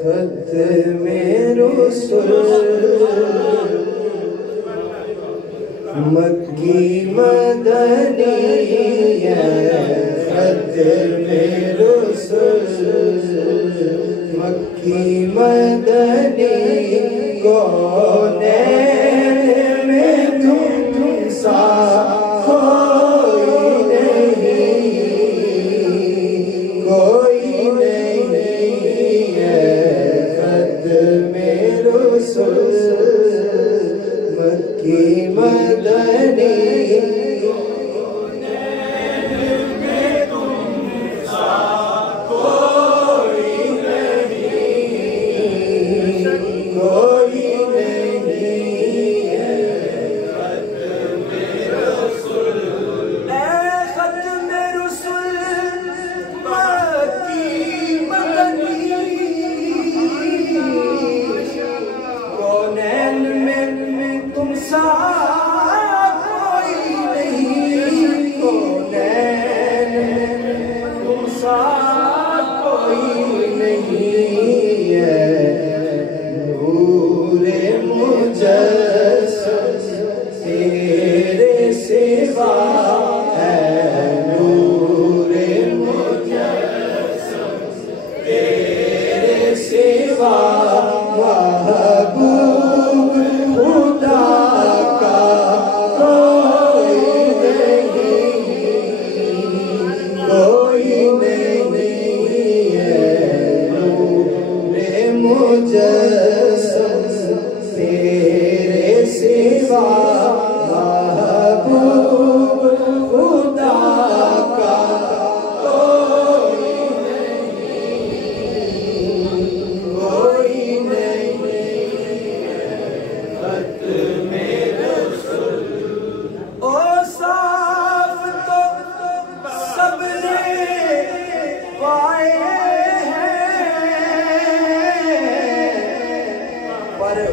ختم رسل مکی مدنی ختم رسل مکی مدنی کونین میں تم سا مکی مدنی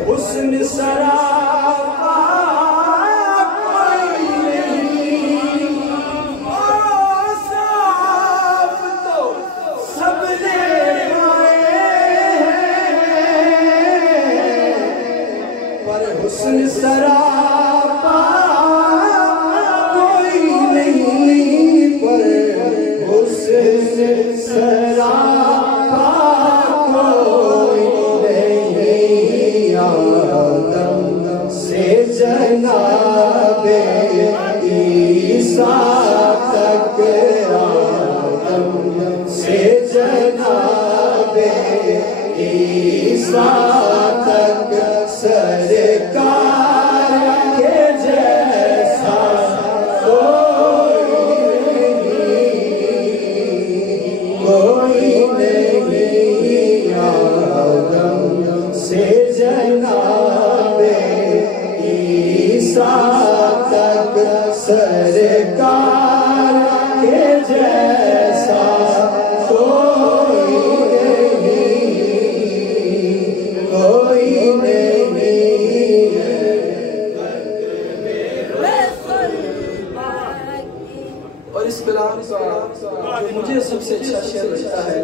حسن سراپا کوئی نہیں صاف تو سب نے پائے ہیں پر حسن سراپا کوئی نہیں پر حسن سراپا جناب عیسیٰ تک آدم سے جناب عیسیٰ تک سرکار کے جیسا کوئی نہیں آدم سے جناب تک سرکار کے جیسا کوئی نہیں اور اس کلام کا جو مجھے سب سے اچھا شعر لگتا ہے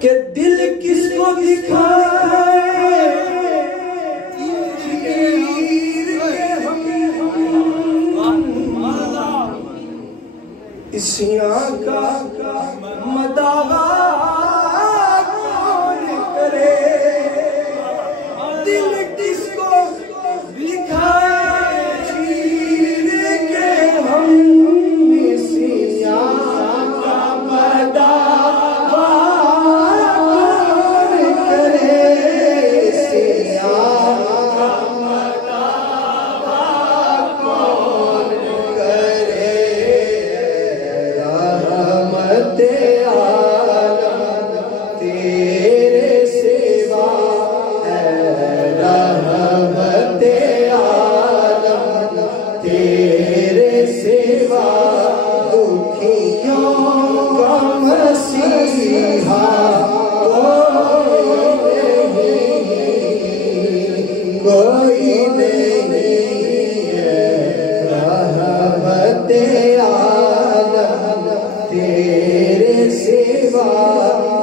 کہ دل کس کو دکھائے اسیاں کا مداوا کون کرے دل کس کو دکھائے چیر کے ہم اسیاں کا مداوا کون کرے اسیاں کا مداوا کون کرے رحمت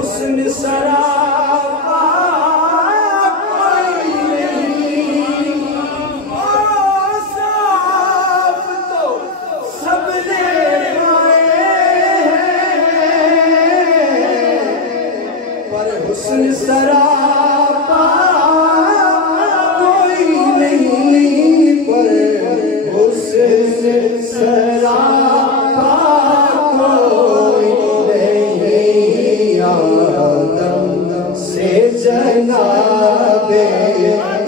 حسن سراپا کوئی نہیں، صاف تو سب لے آئے ہیں، پر حسن سراپا کوئی نہیں، پر حسن سراپا کوئی نہیں، آدم سے جناب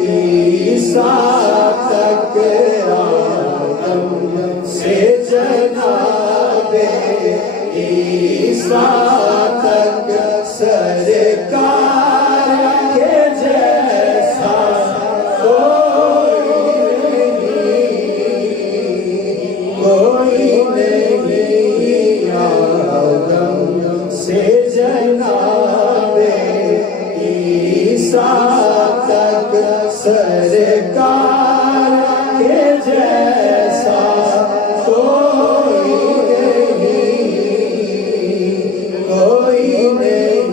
عیسیٰ تک، آدم سے جناب عیسیٰ تک، سرکار کے جیسا کوئی نہیں، آدم سے جناب عیسیٰ تک، سرکار کے جیسا کوئی نہیں،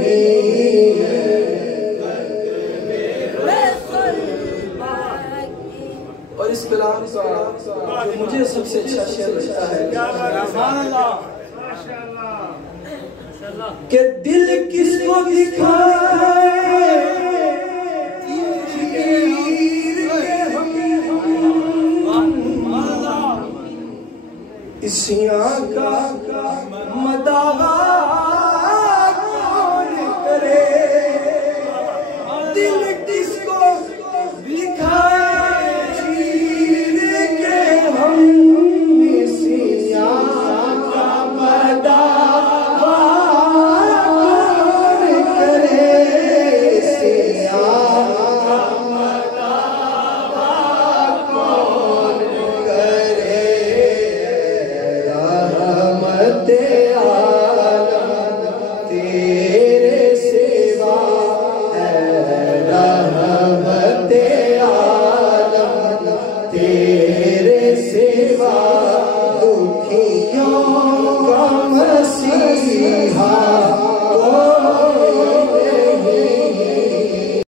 اور اس کلام کا جو مجھے سب سے اچھا شعر لگتا ہے کہ دل کس کو دکھائے تیر کے ہم، اس یہاں کا مداوا